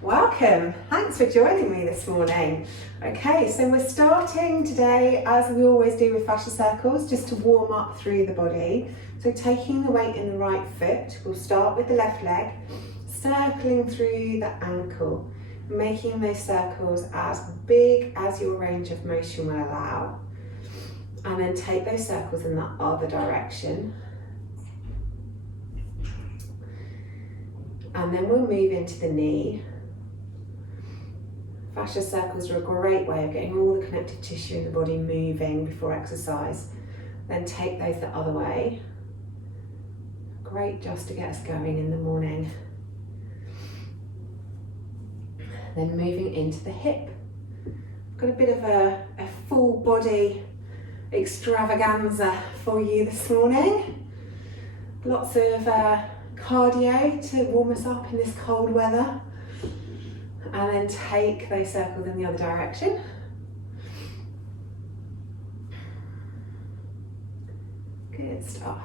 Welcome, thanks for joining me this morning. Okay, so we're starting today as we always do with fascia circles, just to warm up through the body. So taking the weight in the right foot, we'll start with the left leg, circling through the ankle, making those circles as big as your range of motion will allow. And then take those circles in the other direction. And then we'll move into the knee. Fascia circles are a great way of getting all the connective tissue in the body moving before exercise. Then take those the other way. Great just to get us going in the morning. Then moving into the hip. Got a bit of a full body extravaganza for you this morning. Lots of cardio to warm us up in this cold weather. And then take those circles in the other direction. Good stuff.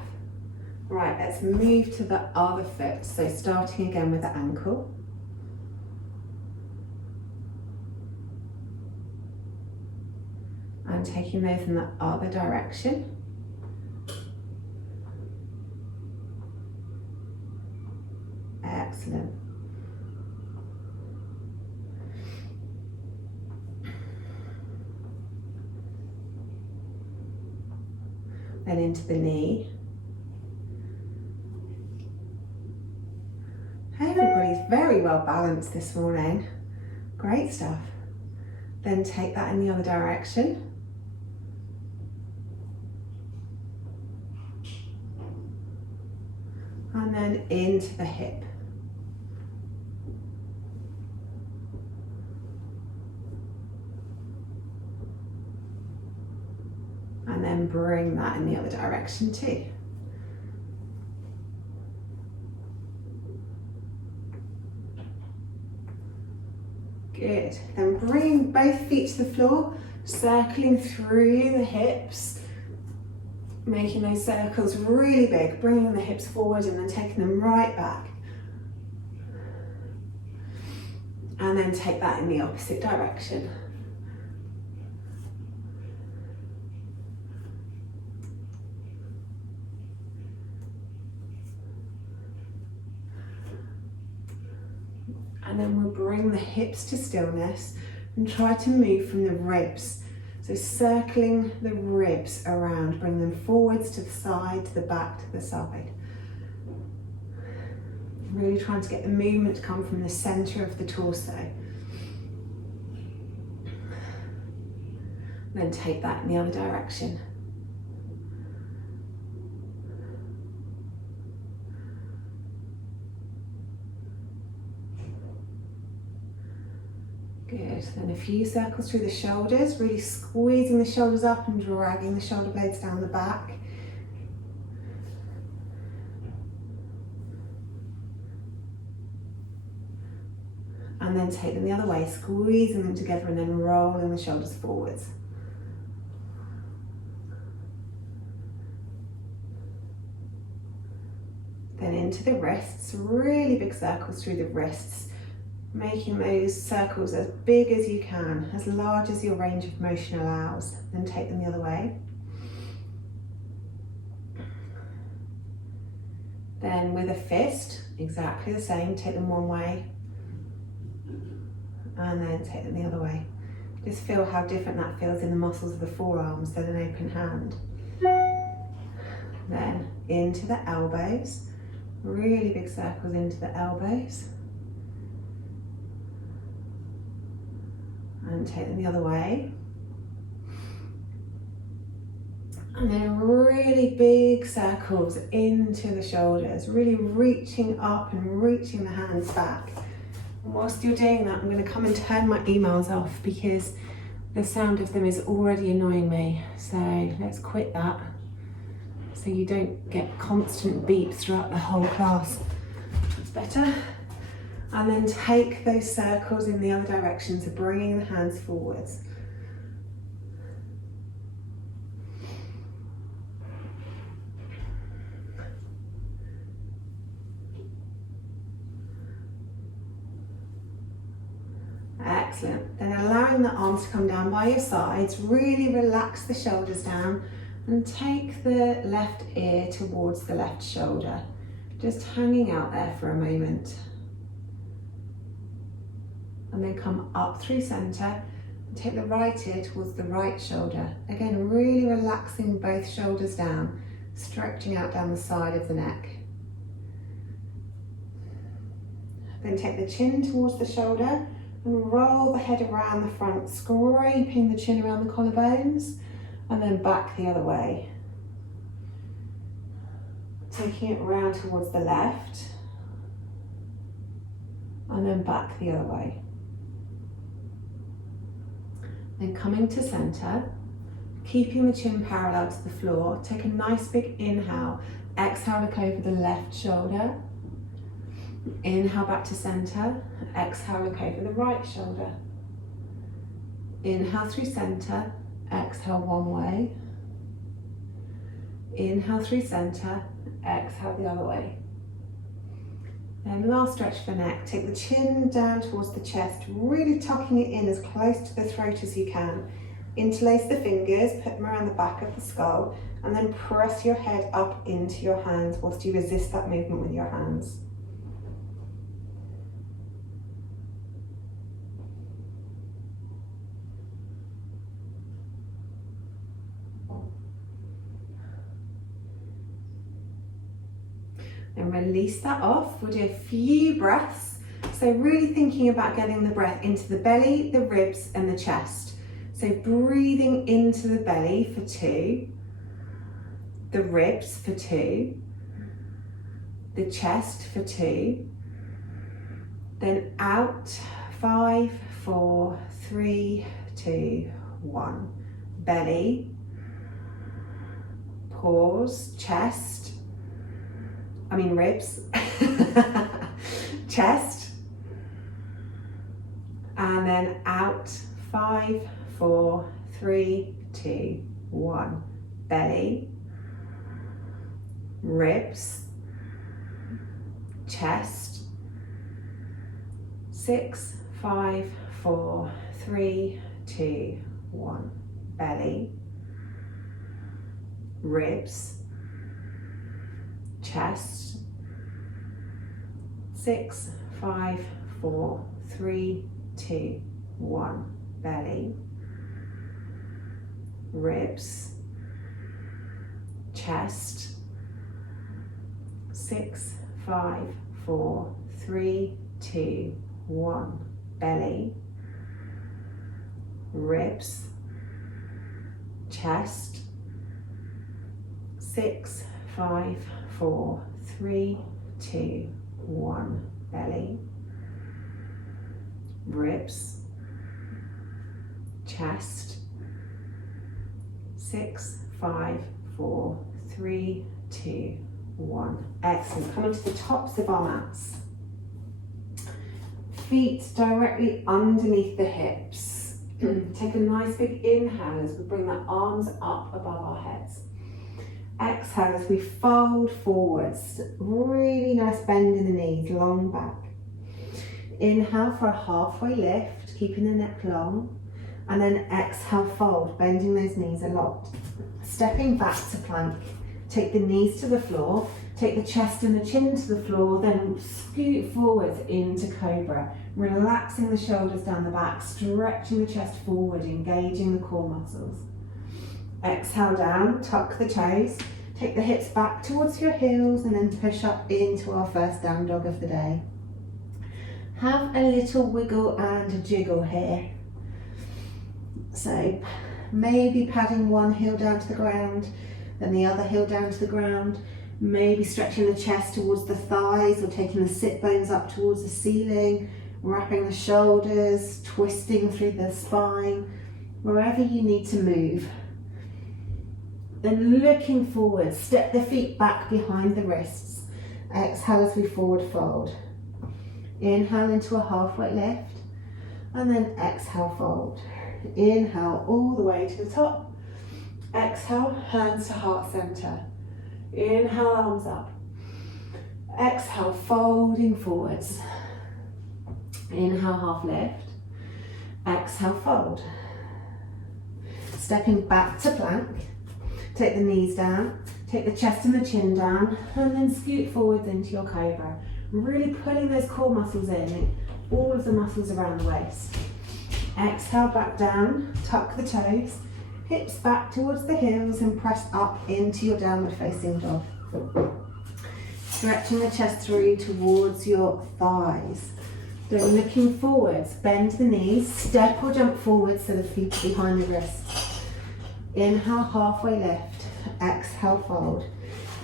Right, let's move to the other foot. So starting again with the ankle. And taking those in the other direction. Excellent. Then into the knee. Everybody's very well balanced this morning. Great stuff. Then take that in the other direction. And then into the hip. And then bring that in the other direction too. Good. Then bring both feet to the floor, circling through the hips, making those circles really big, bringing the hips forward and then taking them right back. And then take that in the opposite direction. And then we'll bring the hips to stillness and try to move from the ribs. So circling the ribs around, bring them forwards to the side, to the back, to the side. Really trying to get the movement to come from the center of the torso. Then take that in the other direction. Good, then a few circles through the shoulders, really squeezing the shoulders up and dragging the shoulder blades down the back. And then take them the other way, squeezing them together and then rolling the shoulders forwards. Then into the wrists, really big circles through the wrists. Making those circles as big as you can, as large as your range of motion allows. Then take them the other way. Then with a fist, exactly the same, take them one way. And then take them the other way. Just feel how different that feels in the muscles of the forearms than an open hand. Then into the elbows, really big circles into the elbows. And take them the other way. And then really big circles into the shoulders, really reaching up and reaching the hands back. And whilst you're doing that, I'm going to come and turn my emails off because the sound of them is already annoying me. So let's quit that so you don't get constant beeps throughout the whole class. That's better. And then take those circles in the other direction, so bringing the hands forwards. Excellent. Then allowing the arms to come down by your sides, really relax the shoulders down and take the left ear towards the left shoulder. Just hanging out there for a moment. And then come up through center and take the right ear towards the right shoulder. Again, really relaxing both shoulders down, stretching out down the side of the neck. Then take the chin towards the shoulder and roll the head around the front, scraping the chin around the collarbones, and then back the other way. Taking it round towards the left, and then back the other way. Then coming to center, keeping the chin parallel to the floor, take a nice big inhale. Exhale, look over the left shoulder. Inhale back to center. Exhale, look over the right shoulder. Inhale through center. Exhale one way. Inhale through center. Exhale the other way. Then last stretch for the neck. Take the chin down towards the chest, really tucking it in as close to the throat as you can. Interlace the fingers, put them around the back of the skull, and then press your head up into your hands whilst you resist that movement with your hands. And release that off. We'll do a few breaths. So really thinking about getting the breath into the belly, the ribs and the chest. So breathing into the belly for 2, the ribs for 2, the chest for 2, then out, 5, 4, 3, 2, 1. Belly, pause, ribs, chest, and then out, 5, 4, 3, 2, 1. Belly, ribs, chest, 6, 5, 4, 3, 2, 1. Belly, ribs, chest, 6, 5, 4, 3, 2, 1. Belly, ribs, chest, 6, 5, 4, 3, 2, 1. Belly, ribs, chest, 6, 5, 4, 3, 2, 1. Belly, ribs, chest, 6, 5, 4, 3, 2, 1. Excellent. Coming to the tops of our mats. Feet directly underneath the hips. Take a nice big inhale as we bring the arms up above our heads. Exhale as we fold forwards. Really nice bend in the knees, long back. Inhale for a halfway lift, keeping the neck long. And then exhale, fold, bending those knees a lot. Stepping back to plank. Take the knees to the floor. Take the chest and the chin to the floor, then scoot forwards into cobra. Relaxing the shoulders down the back, stretching the chest forward, engaging the core muscles. Exhale down, tuck the toes, take the hips back towards your heels and then push up into our first down dog of the day. Have a little wiggle and a jiggle here. So maybe padding one heel down to the ground, then the other heel down to the ground. Maybe stretching the chest towards the thighs or taking the sit bones up towards the ceiling, wrapping the shoulders, twisting through the spine, wherever you need to move. Then looking forward, step the feet back behind the wrists. Exhale as we forward fold. Inhale into a halfway lift and then exhale, fold. Inhale all the way to the top. Exhale, hands to heart center. Inhale, arms up. Exhale, folding forwards. Inhale, half lift. Exhale, fold. Stepping back to plank. Take the knees down, take the chest and the chin down, and then scoot forwards into your cobra. Really pulling those core muscles in, all of the muscles around the waist. Exhale, back down, tuck the toes, hips back towards the heels and press up into your downward facing dog. Stretching the chest through towards your thighs. Then looking forwards, bend the knees, step or jump forwards so the feet are behind the wrists. Inhale, halfway lift, exhale, fold.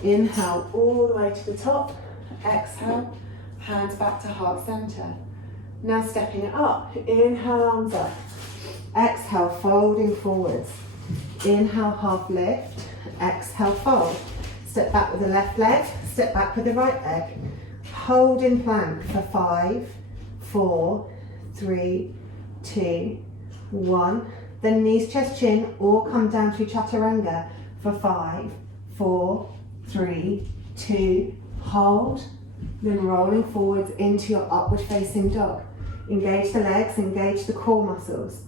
Inhale all the way to the top, exhale, hands back to heart center. Now stepping it up, inhale, arms up, exhale, folding forwards. Inhale, half lift, exhale, fold. Step back with the left leg, step back with the right leg. Hold in plank for 5, 4, 3, 2, 1. Then knees, chest, chin, or come down to chaturanga for 5, 4, 3, 2, hold. Then rolling forwards into your upward facing dog. Engage the legs, engage the core muscles.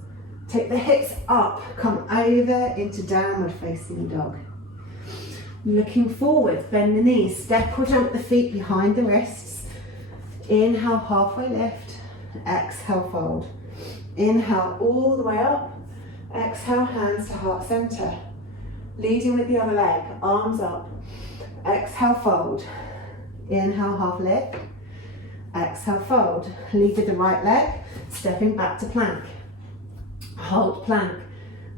Take the hips up, come over into downward facing dog. Looking forward, bend the knees, step or jump the feet behind the wrists. Inhale, halfway lift, exhale, fold. Inhale all the way up, exhale, hands to heart center. Leading with the other leg, arms up, exhale, fold. Inhale, half lift, exhale, fold. Lead with the right leg, stepping back to plank. Hold plank,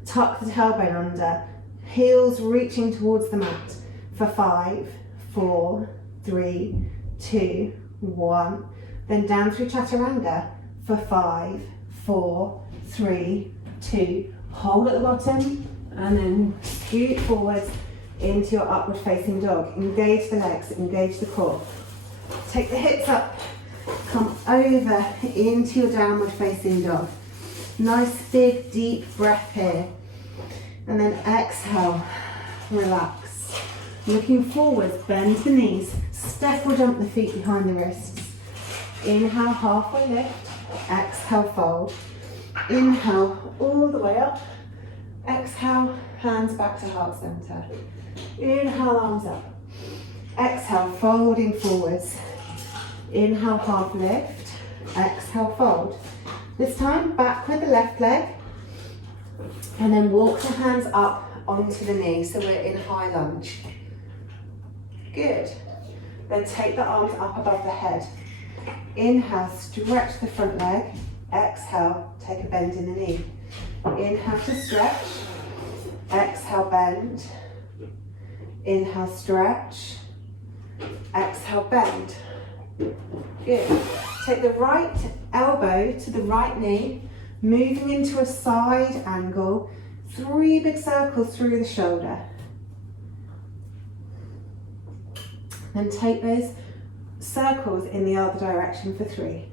tuck the tailbone under, heels reaching towards the mat for 5, 4, 3, 2, 1. Then down through chaturanga for 5, 4, 3, 2. Hold at the bottom and then scoot forwards into your upward facing dog. Engage the legs, engage the core. Take the hips up, come over into your downward facing dog. Nice big deep breath here. And then exhale, relax. Looking forwards, bend the knees, step or jump the feet behind the wrists. Inhale, halfway lift, exhale, fold. Inhale, all the way up. Exhale, hands back to heart center. Inhale, arms up. Exhale, folding forwards. Inhale, half lift. Exhale, fold. This time, back with the left leg. And then walk the hands up onto the knee, so we're in high lunge. Good. Then take the arms up above the head. Inhale, stretch the front leg. Exhale, take a bend in the knee. Inhale to stretch. Exhale, bend. Inhale, stretch. Exhale, bend. Good. Take the right elbow to the right knee, moving into a side angle, 3 big circles through the shoulder. Then take those circles in the other direction for 3.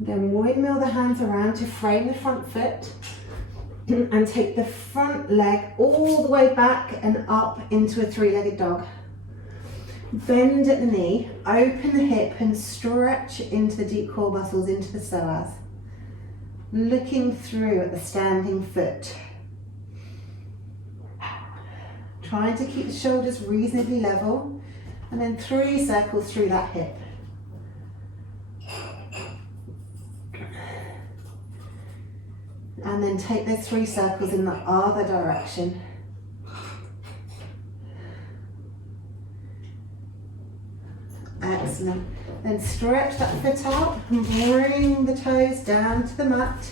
Then windmill the hands around to frame the front foot and take the front leg all the way back and up into a 3-legged dog. Bend at the knee, open the hip and stretch into the deep core muscles into the psoas. Looking through at the standing foot. Trying to keep the shoulders reasonably level and then 3 circles through that hip. And then take those 3 circles in the other direction. Excellent. Then stretch that foot out and bring the toes down to the mat.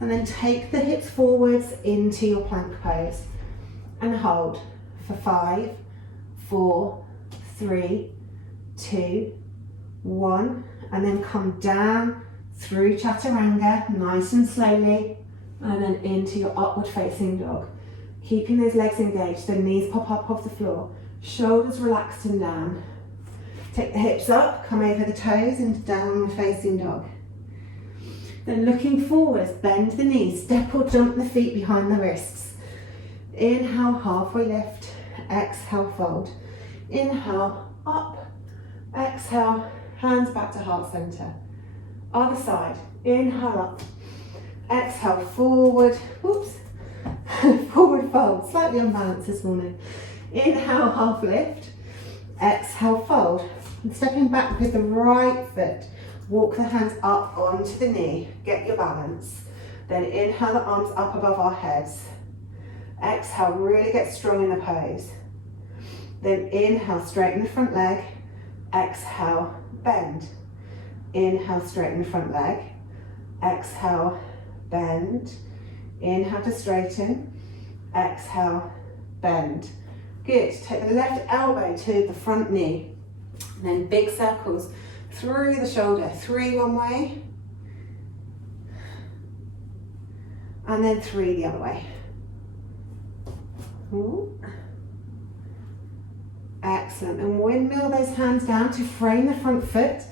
And then take the hips forwards into your plank pose. And hold for 5, 4, 3, 2, 1. And then come down through chaturanga, nice and slowly. And then into your upward facing dog. Keeping those legs engaged, the knees pop up off the floor. Shoulders relaxed and down. Take the hips up, come over the toes into downward facing dog. Then looking forwards, bend the knees, step or jump the feet behind the wrists. Inhale, halfway lift, exhale, fold. Inhale, up, exhale, hands back to heart center. Other side. Inhale up. Exhale, forward. Whoops. Forward fold. Slightly unbalanced this morning. Inhale, half lift. Exhale, fold. And stepping back with the right foot. Walk the hands up onto the knee. Get your balance. Then inhale the arms up above our heads. Exhale, really get strong in the pose. Then inhale, straighten the front leg. Exhale, bend. Inhale, straighten the front leg. Exhale, bend. Inhale to straighten. Exhale, bend. Good. Take the left elbow to the front knee. Then big circles through the shoulder. 3 one way. And then 3 the other way. Ooh. Excellent. And windmill those hands down to frame the front foot.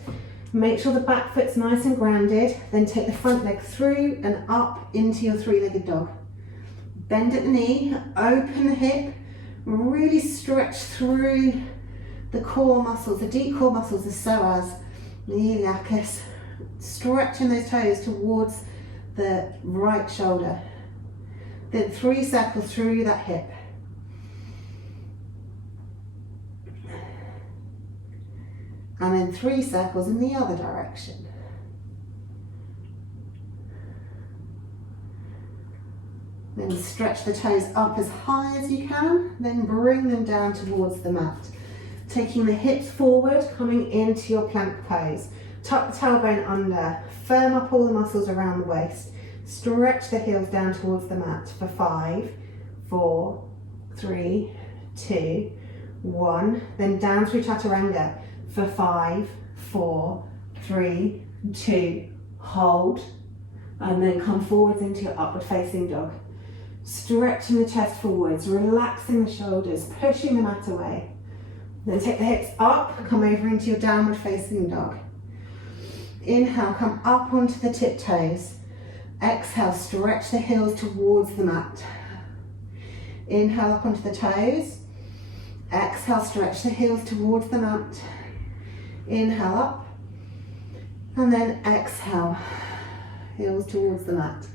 Make sure the back foot's nice and grounded. Then take the front leg through and up into your 3-legged dog. Bend at the knee, open the hip, really stretch through the core muscles, the deep core muscles, the psoas, the iliacus. Stretching those toes towards the right shoulder. Then 3 circles through that hip. And then 3 circles in the other direction. Then stretch the toes up as high as you can, then bring them down towards the mat. Taking the hips forward, coming into your plank pose. Tuck the tailbone under, firm up all the muscles around the waist. Stretch the heels down towards the mat for 5, 4, 3, 2, 1. Then down through chaturanga for 5, 4, 3, 2. Hold. And then come forwards into your upward facing dog. Stretching the chest forwards, relaxing the shoulders, pushing the mat away. Then take the hips up, come over into your downward facing dog. Inhale, come up onto the tiptoes. Exhale, stretch the heels towards the mat. Inhale up onto the toes. Exhale, stretch the heels towards the mat. Inhale up. And then exhale, heels towards the mat.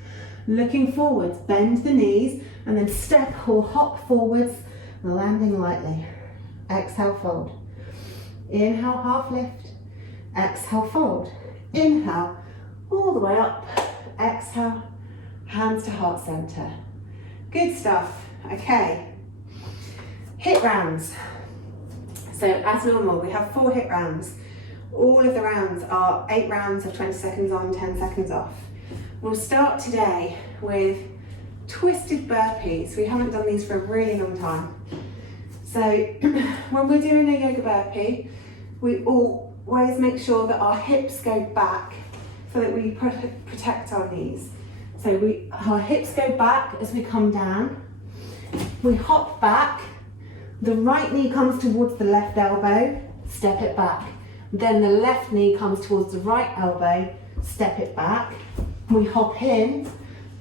Looking forwards, bend the knees and then step or hop forwards, landing lightly. Exhale, fold. Inhale, half lift. Exhale, fold. Inhale, all the way up. Exhale, hands to heart center. Good stuff. Okay. HIIT rounds. So as normal, we have 4 HIIT rounds. All of the rounds are 8 rounds of 20 seconds on, 10 seconds off. We'll start today with twisted burpees. We haven't done these for a really long time. So when we're doing a yoga burpee, we always make sure that our hips go back so that we protect our knees. So our hips go back as we come down. We hop back. The right knee comes towards the left elbow, step it back. Then the left knee comes towards the right elbow, step it back. We hop in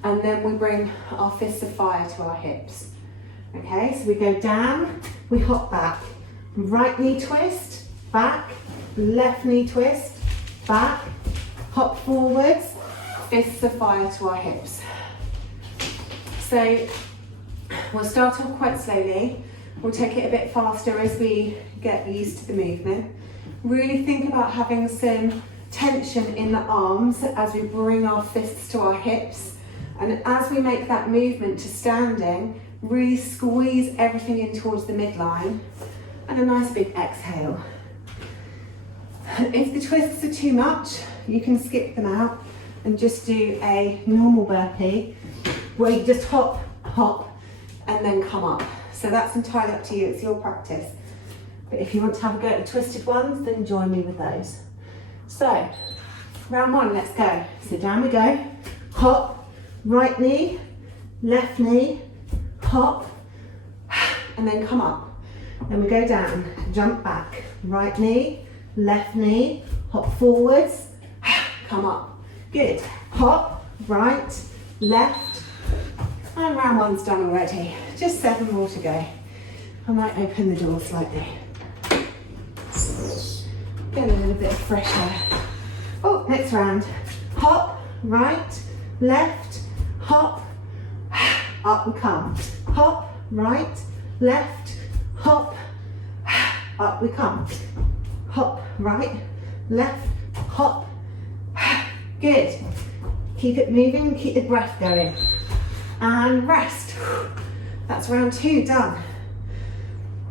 and then we bring our fists of fire to our hips. Okay, so we go down, we hop back. Right knee twist, back, left knee twist, back, hop forwards, fists of fire to our hips. So we'll start off quite slowly. We'll take it a bit faster as we get used to the movement. Really think about having some tension in the arms as we bring our fists to our hips. And as we make that movement to standing, really squeeze everything in towards the midline. And a nice big exhale. If the twists are too much, you can skip them out and just do a normal burpee where you just hop, hop, and then come up. So that's entirely up to you, it's your practice. But if you want to have a go at the twisted ones, then join me with those. So, round 1, let's go. So down we go, hop, right knee, left knee, hop, and then come up. Then we go down, jump back, right knee, left knee, hop forwards, come up. Good, hop, right, left, and round 1's done already. Just 7 more to go. I might open the door slightly. Get a little bit of fresh air. Oh, Next round. Hop, right, left, hop, up we come. Hop, right, left, hop, up we come. Hop, right, left, hop. Good. Keep it moving and keep the breath going. And rest. That's round 2 done.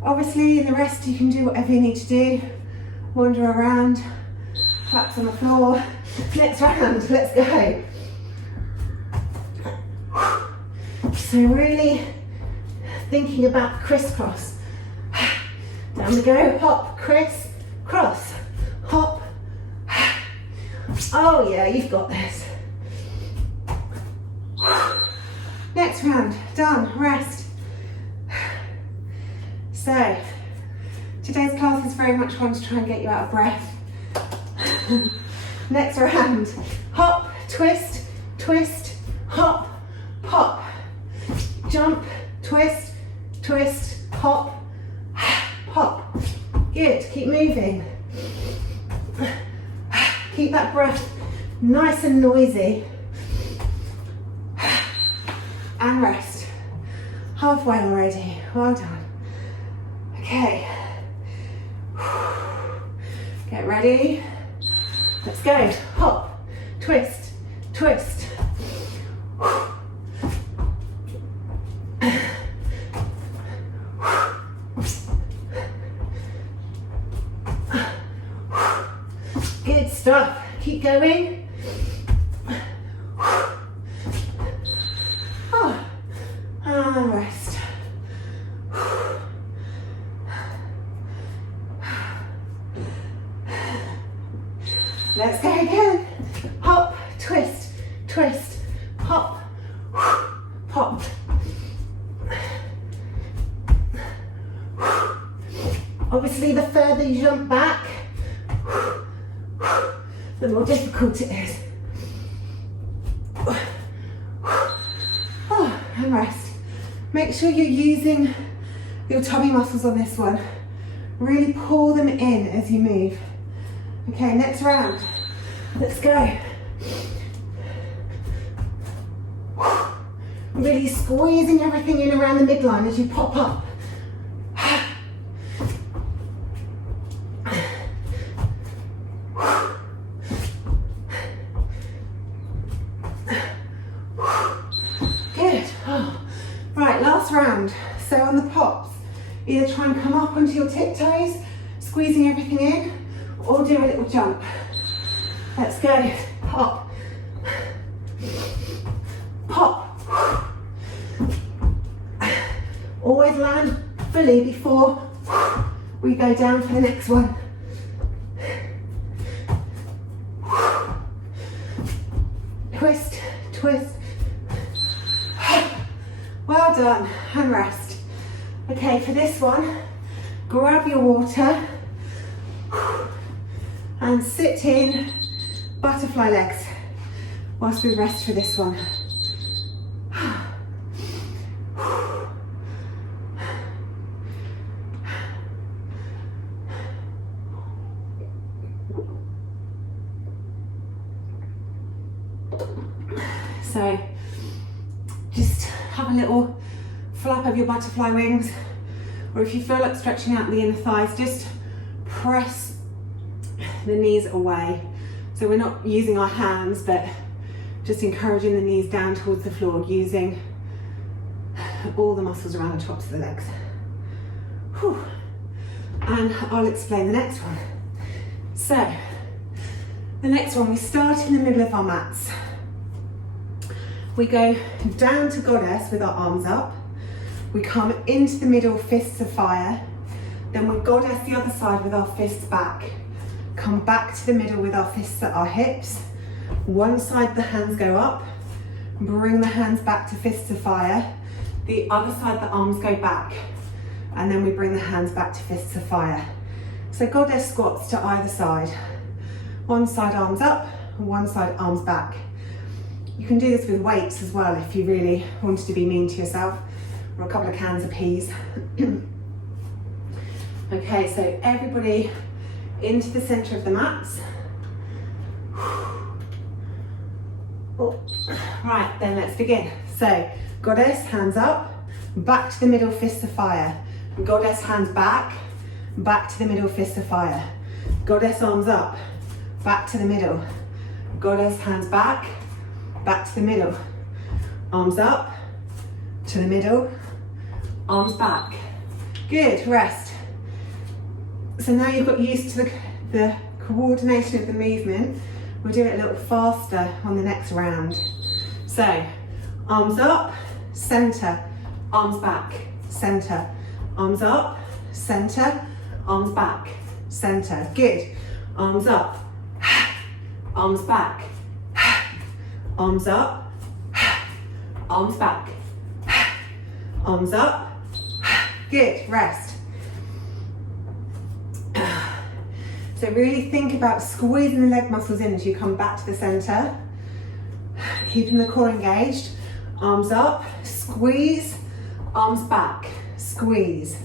Obviously in the rest you can do whatever you need to do. Wander around, collapse on the floor. Next round, let's go. So really thinking about crisscross. Down we go, hop, criss, cross, hop. Oh yeah, you've got this. Next round, done, rest. So, today's class is very much one to try and get you out of breath. Next round, hop, twist, twist, hop, pop. Jump, twist, twist, hop, pop. Good, keep moving. Keep that breath nice and noisy. And rest. Halfway already, well done. Okay. Get ready. Let's go. Hop, twist, twist. Good stuff. Keep going. Oh, and rest. Let's go again. Hop, twist, twist, hop, pop. Obviously, the further you jump back, the more difficult it is. Oh, and rest. Make sure you're using your tummy muscles on this one. Really pull them in as you move. Okay, next round. Let's go. Really squeezing everything in around the midline as you pop up. Good. Oh. Right, last round. So on the pops, either try and come up onto your tiptoes, squeezing everything in, or do a little jump. Let's go. Pop. Pop. Always land fully before we go down for the next one. Twist, twist. Well done, and rest. Okay, for this one, grab your water and sit in butterfly legs whilst we rest for this one. So just have a little flap of your butterfly wings, or if you feel like stretching out the inner thighs, just press the knees away. So we're not using our hands, but just encouraging the knees down towards the floor, using all the muscles around the tops of the legs. Whew. And I'll explain the next one. So the next one, we start in the middle of our mats. We go down to goddess with our arms up. We come into the middle, fists of fire. Then we goddess the other side with our fists back. Come back to the middle with our fists at our hips. One side the hands go up. Bring the hands back to fists of fire. The other side the arms go back. And then we bring the hands back to fists of fire. So goddess squats to either side. One side arms up, one side arms back. You can do this with weights as well if you really wanted to be mean to yourself, or a couple of cans of peas. Okay, so everybody into the center of the mats. Right, then let's begin. So, goddess, hands up, back to the middle, fist of fire. Goddess, hands back to the middle, fist of fire. Goddess, arms up, back to the middle. Goddess, hands back to the middle. Arms up, to the middle, arms back. Good, rest. So now you've got used to the coordination of the movement, we'll do it a little faster on the next round. So, arms up, center, arms back, center, arms up, center, arms back, center. Good. Arms up, arms back, arms up, arms back, arms up. Good, rest. So really think about squeezing the leg muscles in as you come back to the center. Keeping the core engaged. Arms up, squeeze, arms back, squeeze.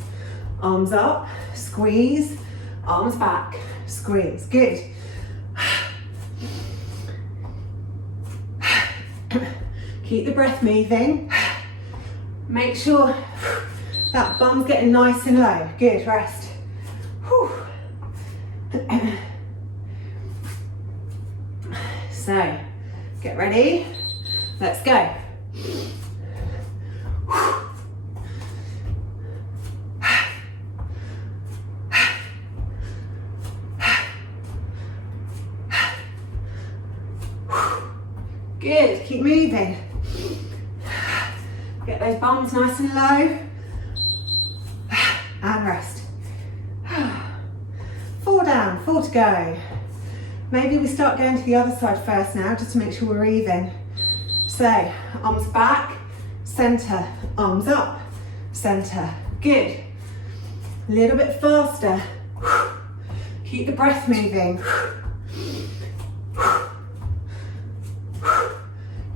Arms up, squeeze, arms back, squeeze. Good. Keep the breath moving. Make sure that bum's getting nice and low. Good, rest. Whew. So, get ready. Let's go. Good, keep moving. Get those bums nice and low. And rest. 4 down, 4 to go. Maybe we start going to the other side first now, just to make sure we're even. So, arms back, center, arms up, center. Good. A little bit faster. Keep the breath moving.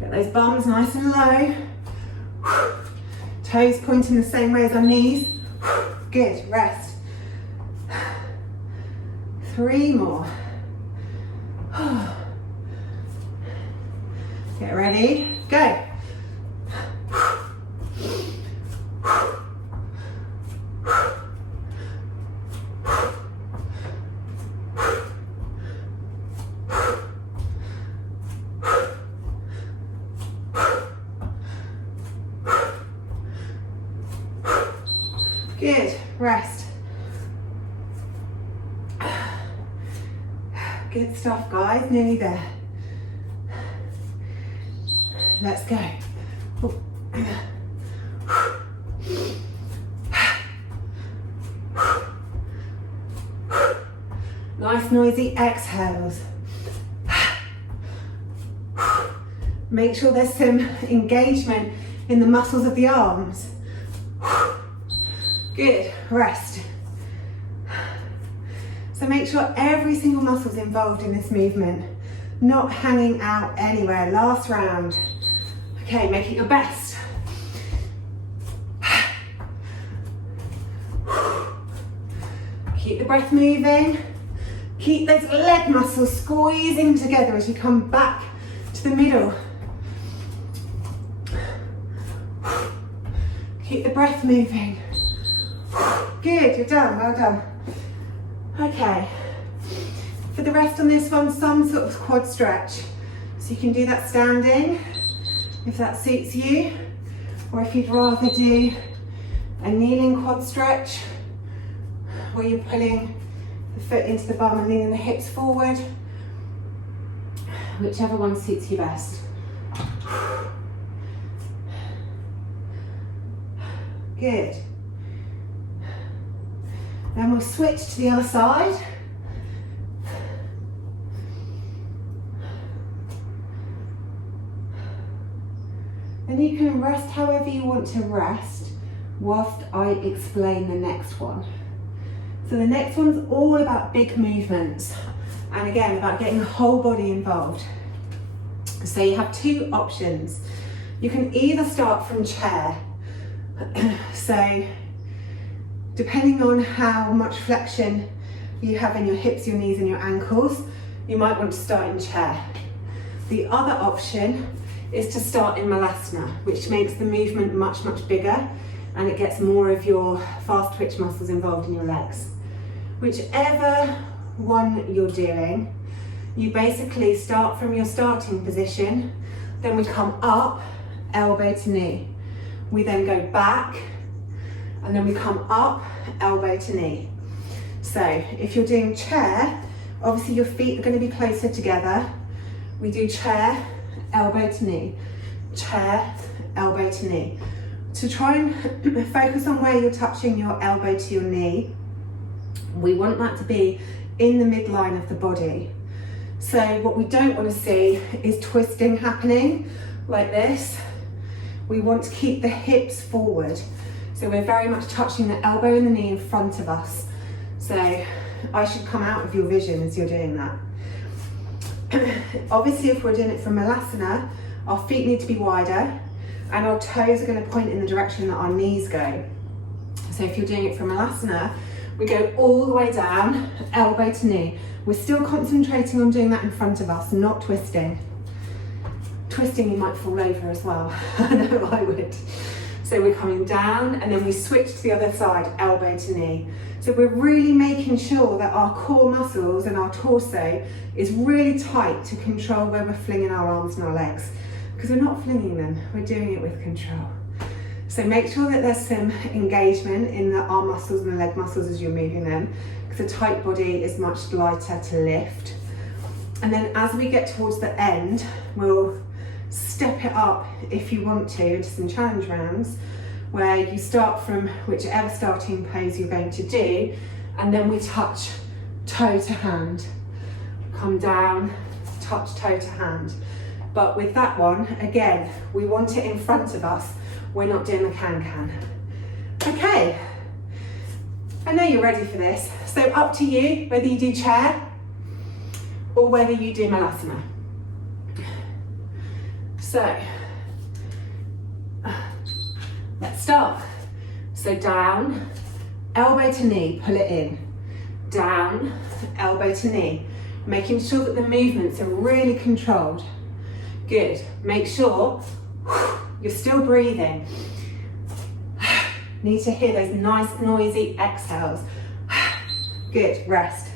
Get those bums nice and low. Toes pointing the same way as our knees. Good, rest. 3 more. Get ready, go. Good, rest. Good stuff, guys, nearly there. Let's go. Nice noisy exhales. Make sure there's some engagement in the muscles of the arms. Good, rest. So make sure every single muscle is involved in this movement, not hanging out anywhere. Last round. Okay, make it your best. Keep the breath moving. Keep those leg muscles squeezing together as you come back to the middle. Keep the breath moving. Good, you're done, well done. Okay, for the rest on this one, some sort of quad stretch. So you can do that standing, if that suits you, or if you'd rather do a kneeling quad stretch, where you're pulling the foot into the bum and leaning the hips forward, whichever one suits you best. Good. Then we'll switch to the other side. And you can rest however you want to rest whilst I explain the next one. So the next one's all about big movements, and again about getting the whole body involved. So you have 2 options. You can either start from chair. So depending on how much flexion you have in your hips, your knees and your ankles, you might want to start in chair. The other option is to start in Malasana, which makes the movement much, much bigger, and it gets more of your fast twitch muscles involved in your legs. Whichever one you're doing, you basically start from your starting position, then we come up, elbow to knee. We then go back, and then we come up, elbow to knee. So if you're doing chair, obviously your feet are going to be closer together. We do chair, elbow to knee, chair, elbow to knee. To try and focus on where you're touching your elbow to your knee, we want that to be in the midline of the body. So what we don't want to see is twisting happening like this. We want to keep the hips forward. So we're very much touching the elbow and the knee in front of us. So I should come out of your vision as you're doing that. Obviously, if we're doing it from Malasana, our feet need to be wider and our toes are going to point in the direction that our knees go. So if you're doing it from Malasana, we go all the way down, elbow to knee. We're still concentrating on doing that in front of us, not twisting. Twisting, you might fall over as well. I know I would. So we're coming down and then we switch to the other side, elbow to knee. So we're really making sure that our core muscles and our torso is really tight to control where we're flinging our arms and our legs. Because we're not flinging them, we're doing it with control. So make sure that there's some engagement in the arm muscles and the leg muscles as you're moving them, because a tight body is much lighter to lift. And then as we get towards the end, we'll step it up if you want to into some challenge rounds, where you start from whichever starting pose you're going to do, and then we touch toe to hand. Come down, touch toe to hand. But with that one, again, we want it in front of us. We're not doing the can-can. Okay, I know you're ready for this. So up to you, whether you do chair or whether you do Malasana. So, let's start. So down, elbow to knee, pull it in. Down, elbow to knee. Making sure that the movements are really controlled. Good. Make sure you're still breathing. Need to hear those nice noisy exhales. Good. Rest.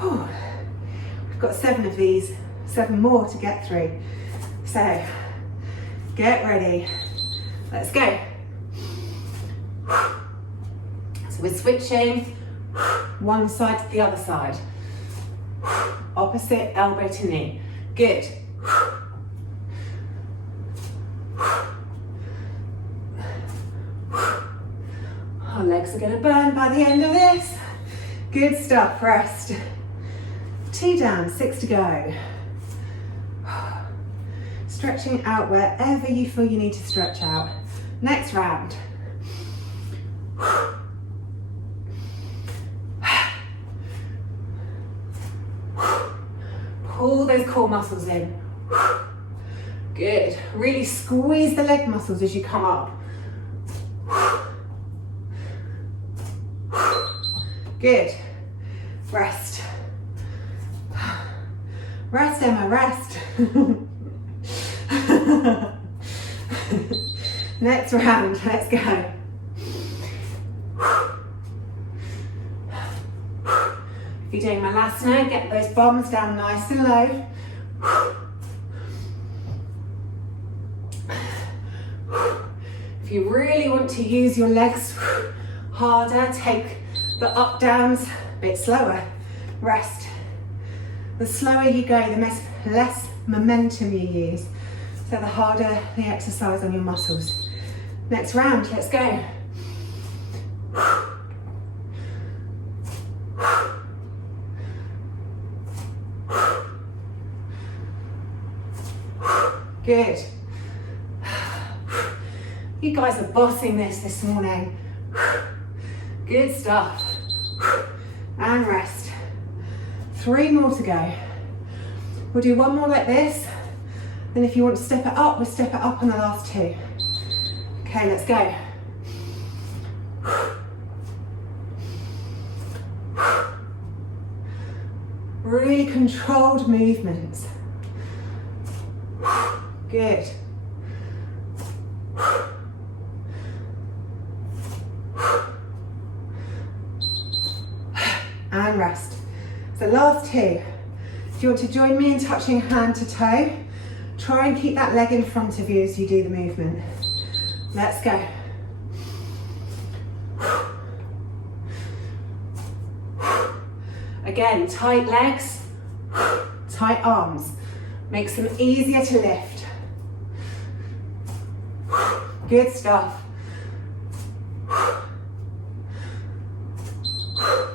We've got 7 of these, 7 more to get through. So get ready. Let's go. So we're switching one side to the other side. Opposite elbow to knee. Good. Our legs are going to burn by the end of this. Good stuff. Rest. 2 down, 6 to go. Stretching out wherever you feel you need to stretch out. Next round. Pull those core muscles in. Good. Really squeeze the leg muscles as you come up. Good. Rest. Rest, Emma, rest. Next round, let's go. If you're doing Malasana, get those bums down nice and low. If you really want to use your legs harder, take the up downs a bit slower. Rest. The slower you go, the less momentum you use. So the harder the exercise on your muscles. Next round, let's go. Good. You guys are bossing this morning. Good stuff. And rest. 3 more to go. We'll do 1 more like this. Then if you want to step it up, we'll step it up on the last 2. Okay, let's go. Really controlled movements. Good. And rest. So last two. If you want to join me in touching hand to toe, try and keep that leg in front of you as you do the movement. Let's go. Again, tight legs, tight arms. Makes them easier to lift. Good stuff.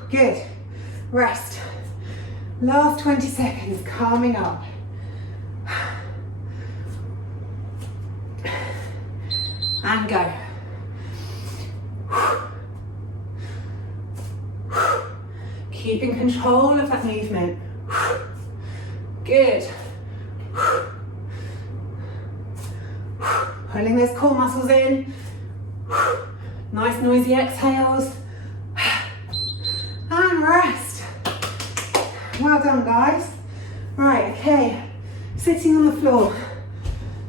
Good. Rest. Last 20 seconds, calming up. And go. Keeping control of that movement. Good. Pulling those core muscles in. Nice noisy exhales. And rest. Well done, guys. Right, okay. Sitting on the floor.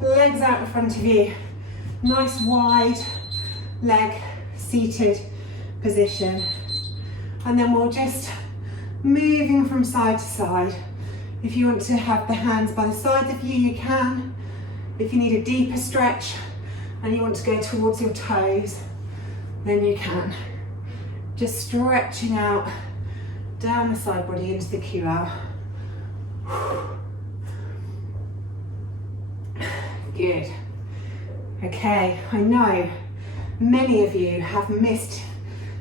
Legs out in front of you. Nice wide leg seated position. And then we'll just moving from side to side. If you want to have the hands by the sides of you, you can. If you need a deeper stretch and you want to go towards your toes, then you can. Just stretching out down the side body into the QR. Good. Okay, I know many of you have missed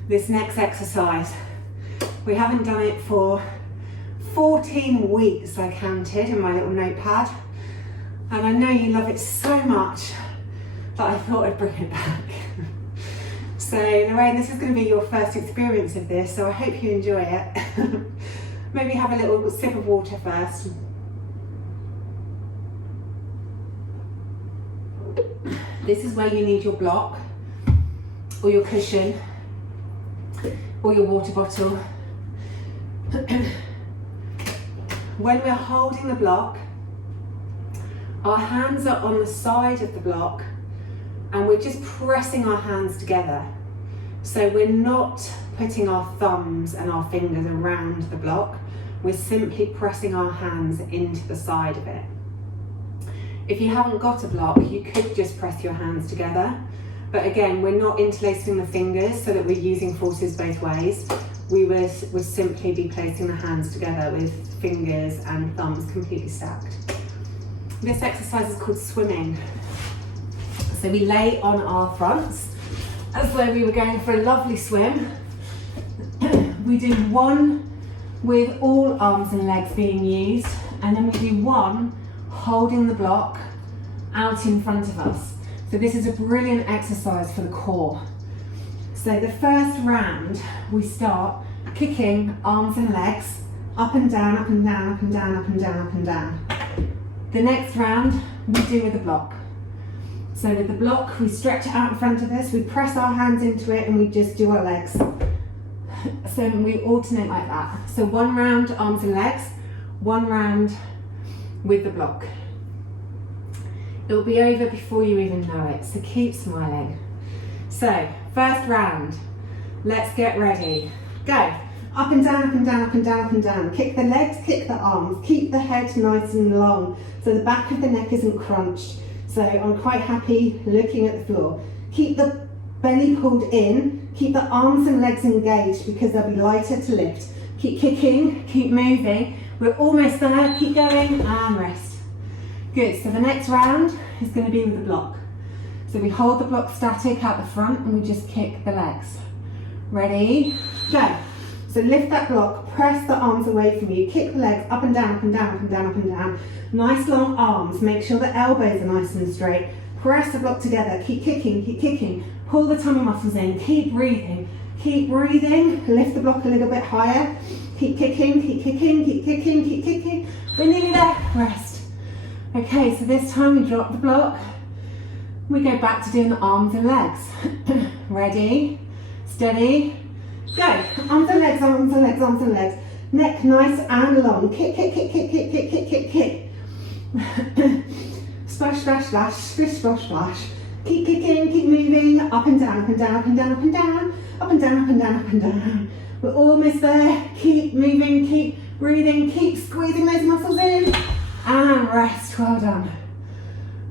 this next exercise. We haven't done it for 14 weeks, I counted in my little notepad. And I know you love it so much that I thought I'd bring it back. So Lorraine, this is going to be your first experience of this, so I hope you enjoy it. Maybe have a little sip of water first. This is where you need your block, or your cushion, or your water bottle. When we're holding the block, our hands are on the side of the block and we're just pressing our hands together. So we're not putting our thumbs and our fingers around the block, we're simply pressing our hands into the side of it. If you haven't got a block, you could just press your hands together. But again, we're not interlacing the fingers so that we're using forces both ways. We would simply be placing the hands together with fingers and thumbs completely stacked. This exercise is called swimming. So we lay on our fronts as though we were going for a lovely swim. We do one with all arms and legs being used, and then we do one holding the block out in front of us. So this is a brilliant exercise for the core. So the first round, we start kicking arms and legs up and down, up and down, up and down, up and down, up and down. The next round, we do with the block. So with the block, we stretch it out in front of us, we press our hands into it, and we just do our legs. So we alternate like that. So one round, arms and legs, one round with the block. It will be over before you even know it, so keep smiling. So, first round, let's get ready. Go. Up and down, up and down, up and down, up and down. Kick the legs, kick the arms. Keep the head nice and long so the back of the neck isn't crunched. So I'm quite happy looking at the floor. Keep the belly pulled in. Keep the arms and legs engaged because they'll be lighter to lift. Keep kicking, keep moving. We're almost there. Keep going and rest. Good, so the next round is going to be with the block. So we hold the block static out the front and we just kick the legs. Ready? Go. So lift that block, press the arms away from you, kick the legs up and down, up and down, up and down, up and down. Nice long arms, make sure the elbows are nice and straight. Press the block together, keep kicking. Pull the tummy muscles in, keep breathing. Lift the block a little bit higher. Keep kicking. We're nearly there, rest. Okay, so this time we drop the block. We go back to doing the arms and legs. Ready, steady, go. Arms and legs, arms and legs, arms and legs. Neck nice and long. Kick. Splash splash, splash, splish, splash, splash. Keep kicking, keep moving, up and down, up and down, up and down, up and down, up and down, up and down, up and down. We're almost there. Keep moving, keep breathing, keep squeezing those muscles in, and rest. Well done.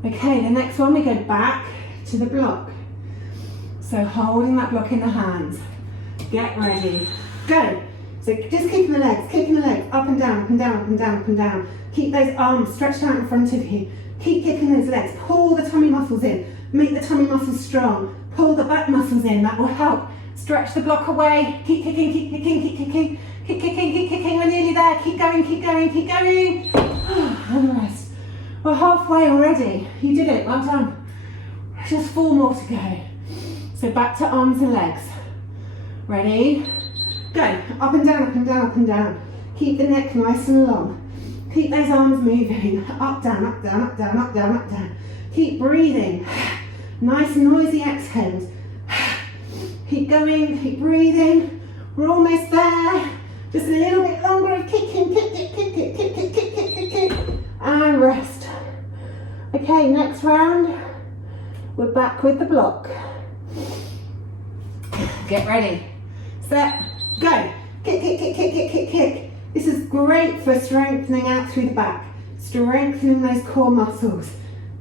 Okay, the next one, we go back to the block. So holding that block in the hands. Get ready. Go. So just kicking the legs, up and down, up and down, up and down, up and down. Keep those arms stretched out in front of you. Keep kicking those legs. Pull the tummy muscles in. Make the tummy muscles strong. Pull the back muscles in. That will help. Stretch the block away. Keep kicking, keep kicking, keep kicking. Keep kicking, keep kicking. We're nearly there. Keep going, keep going, keep going. And rest. We're halfway already. You did it. Well done. Just 4 more to go. So back to arms and legs. Ready? Go. Up and down, up and down, up and down. Keep the neck nice and long. Keep those arms moving. Up, down, up, down, up, down, up, down, up, down. Keep breathing. Nice noisy exhales. Keep going, keep breathing. We're almost there. Just a little bit longer of kicking. Kick, kick, kick, kick, kick, kick, kick, kick, kick, kick. And rest. Okay, next round. We're back with the block. Get ready. Set. Go. Kick, kick, kick, kick, kick, kick, kick. This is great for strengthening out through the back. Strengthening those core muscles.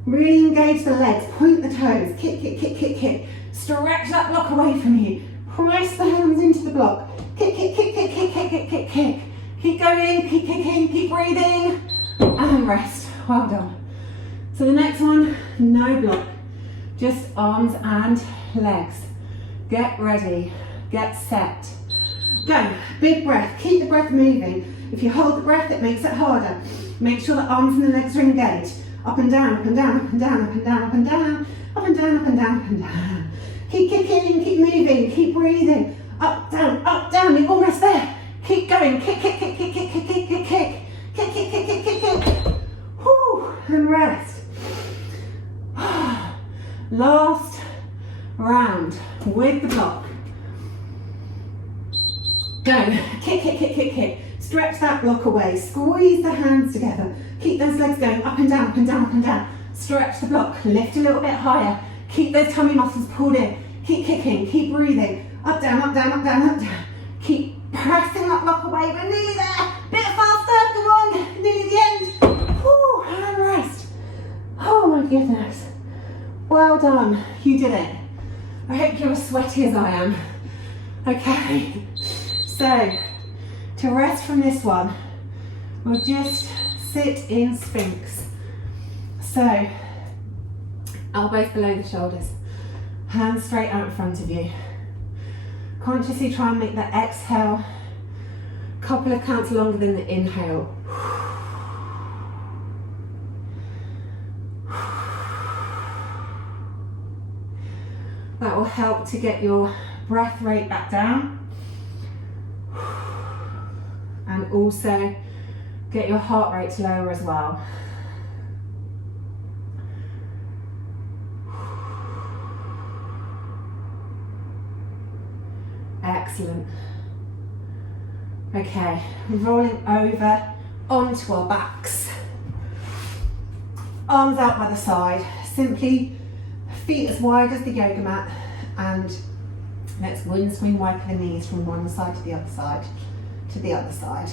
Really engage the legs. Point the toes. Kick, kick, kick, kick, kick. Stretch that block away from you. Press the hands into the block. Kick, kick, kick, kick, kick, kick, kick, kick, kick. Keep going, keep kicking, keep breathing. And rest. Well done. So the next one, no block. Just arms and legs. Get ready. Get set. Go. Big breath. Keep the breath moving. If you hold the breath, it makes it harder. Make sure the arms and the legs are engaged. Up and down, up and down, up and down, up and down, up and down, up and down, up and down, up and down. Keep kicking, keep moving, keep breathing. Up, down, you're almost there. Keep going. Kick, kick, kick, kick, kick, kick, kick, kick, kick. Kick, kick, kick, kick, kick, kick. Whew, and rest. Last round with the block. Go. Kick, kick, kick, kick, kick. Stretch that block away. Squeeze the hands together. Keep those legs going up and down, up and down, up and down. Stretch the block. Lift a little bit higher. Keep those tummy muscles pulled in. Keep kicking. Keep breathing. Up, down, up, down, up, down, up, down. Keep pressing that block away. We're nearly there. Bit faster. Come on. Nearly the end. Whew, and rest. Oh my goodness. Well done. You did it. I hope you're as sweaty as I am. Okay. So, to rest from this one, we'll just sit in Sphinx. So, elbows below the shoulders, hands straight out in front of you. Consciously try and make the exhale a couple of counts longer than the inhale. That will help to get your breath rate back down. And also get your heart rate lower as well. Excellent. Okay, rolling over onto our backs. Arms out by the side. Simply feet as wide as the yoga mat, and let's windscreen wiper the knees from one side to the other side. To the other side.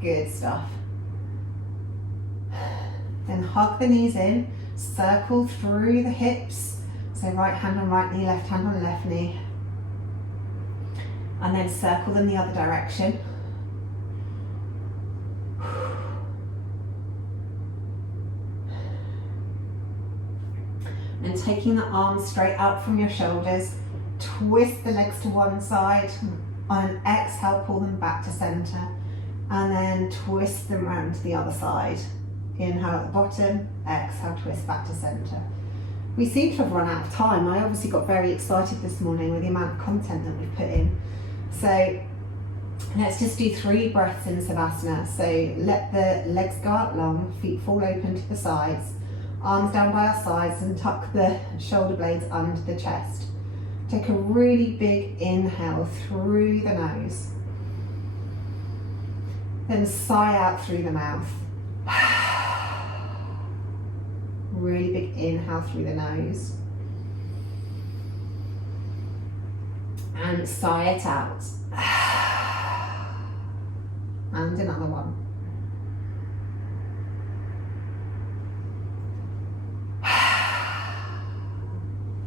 Good stuff. Then hug the knees in, circle through the hips. So right hand on right knee, left hand on left knee. And then circle them the other direction. And taking the arms straight out from your shoulders, twist the legs to one side. On an exhale, pull them back to center. And then twist them around to the other side. Inhale at the bottom, exhale, twist back to center. We seem to have run out of time. I obviously got very excited this morning with the amount of content that we've put in. So let's just do 3 breaths in Savasana. So let the legs go out long, feet fall open to the sides. Arms down by our sides and tuck the shoulder blades under the chest. Take a really big inhale through the nose. Then sigh out through the mouth. Really big inhale through the nose. And sigh it out. And another one.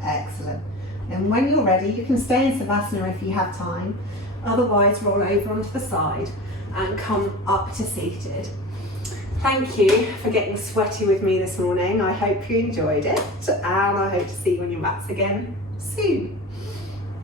Excellent. And when you're ready, you can stay in Savasana if you have time. Otherwise, roll over onto the side and come up to seated. Thank you for getting sweaty with me this morning. I hope you enjoyed it, and I hope to see you on your mats again soon.